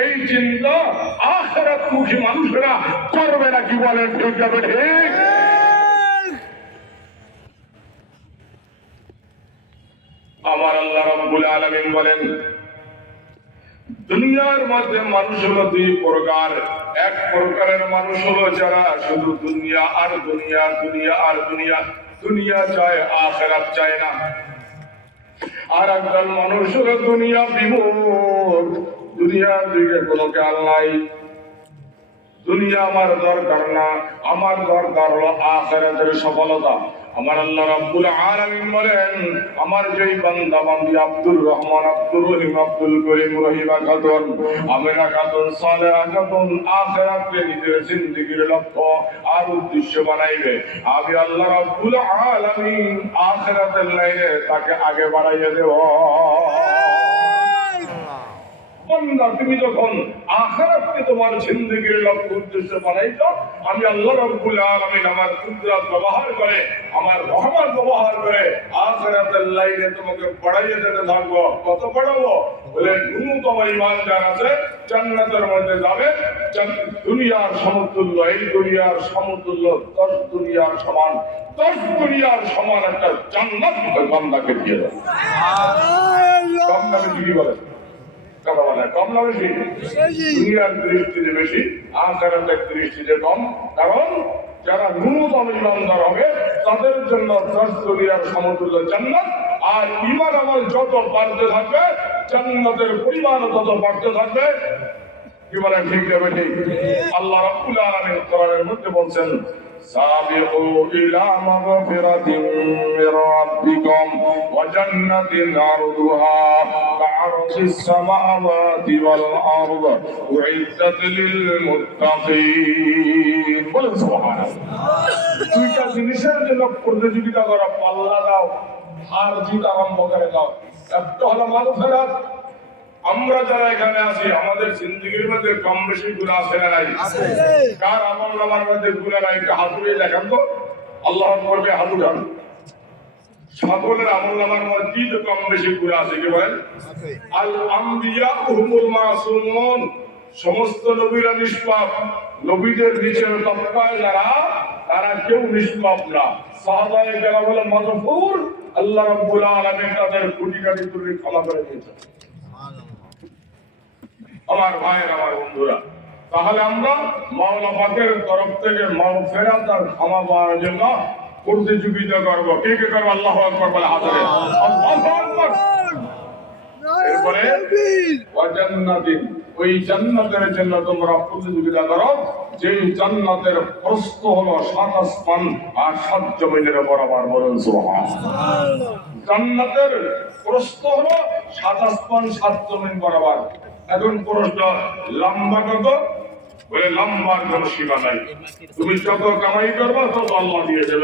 এই চিন্তা আখেরাত মুখী মানুষেরা করবে না কি বলেন, ঠিক যাবে ঠিক আমার আল্লাহ রব্বুল আলামিন বলেন, দুনিয়ার মধ্যে মানুষ হলো দুই প্রকার। এক প্রকারের মানুষ হলো যারা শুধু দুনিয়া আর দুনিয়া দুনিয়া আর দুনিয়া দুনিয়া চায়, আখেরাত চায় না। আর একদল মানুষ হলো দুনিয়া বিমুখ দুনিয়ার দিকে কোনো খেয়াল নাই। দুনিয়া আমার দরকার না, আমার দরকার হলো আখেরাতের সফলতা। আমার আল্লাহ রাব্বুল আলামিন বলেন, আমার যেই বান্দা বান্দি আব্দুর রহমান, আব্দুর রহিম, আব্দুল করিম রহিমা খাতুন, আমিনা খাতুন, সালেহা খাতুন আখেরাতকে নিজের জিন্দেগির লক্ষ্য আর উদ্দেশ্য বানাইবে। আমি আল্লাহ রাব্বুল আলামিন আখেরাতের লাইনে তাকে আগে বাড়াইয়া দেব। বান্দা তুমি যখন আখেরাতকে তোমার জিন্দেগির লক্ষ্য উদ্দেশ্য বানাইছো আমি আল্লাহ রাব্বুল আলামিন আমার কুদরত ব্যবহার করে আমার রহমত ব্যবহার করে আখেরাতের লাইনে তোমাকে বাড়াইয়ে দিতে থাকব। কত বাড়াবো? বলে ন্যূনতম ইমান যার আছে জান্নাতের মধ্যে যাবে দুনিয়ার সমতুল্য এই দুনিয়ার সমতুল্য দশ দুনিয়ার সমান দশ দুনিয়ার সমান একটা জান্নাত বান্দাকে দিয়ে দেবে। দামে বলে? পাওয়া কম না বেশি? দুনিয়ার দৃষ্টিতে বেশি আখেরাতের দৃষ্টিতে কম কারণ যারা ন্যূনতম ইমানদার হবে তাদের জন্য দশ দুনিয়ার সমতুল্য জান্নাত। আর ইমান আমার যত বাড়তে থাকবে জান্নাতের পরিমাণ তত বাড়তে থাকবে। কি ঠিক যাবে ঠিক আল্লাহ রাব্বুল আলামিন কোরআনের মধ্যে বলছেন সাবিকু ইলা মাগফিরাতিন। وجنة عرضها كعرض السماوات والأرض أعدت للمتقين বলেন সুবহানাল্লাহ দুইটা জিনিসের জন্য প্রতিযোগিতা করা পাল্লা দাও হার জিত আরম্ভ করে দাও একটা হলো মাগফিরাত আমরা যারা এখানে আছি আমাদের জিন্দগির মধ্যে কম বেশি গুণা আছে না নাই কার আমল নামার মধ্যে গুণা নাই একটু হাত উঠিয়ে দেখান তো আল্লাহ করবে হাত উঠান সকলের আমল নামার মধ্যে তো কম বেশি গুণা আছে কি বলেন? আল আম্বিয়া মাসুমুন। সমস্ত নবীরা নিষ্পাপ। নবীদের নিচের তবকায় যারা তারা কেউ নিষ্পাপ না। সাহাবায়ে আল্লাহ রাব্বুল আলামিন তাদের কোটি কোটি ত্রুটি ক্ষমা করে দিয়েছেন। আমার ভাইয়ের আমার বন্ধুরা তাহলে আমরা মাওলা পাকের তরফ থেকে মাগফিরাত আর ক্ষমা পাওয়ার জন্য প্রতিযোগিতা করব। কে কে করব? আল্লাহু আকবার বলে হাজারে। এরপরে ওই জান্নাতের জন্য তোমরা প্রতিযোগিতা করো। যেই জান্নাতের হলো সাত আসমান আর সাত জমিনের বরাবর বলুন জান্নাতের হলো সাত আসমান সাত জমিন বরাবর। এখন প্রশ্ন, লম্বা কত? কোন সীমা নাই। তুমি যত কামাই করবা, তত আল্লাহ দিয়ে দেবে।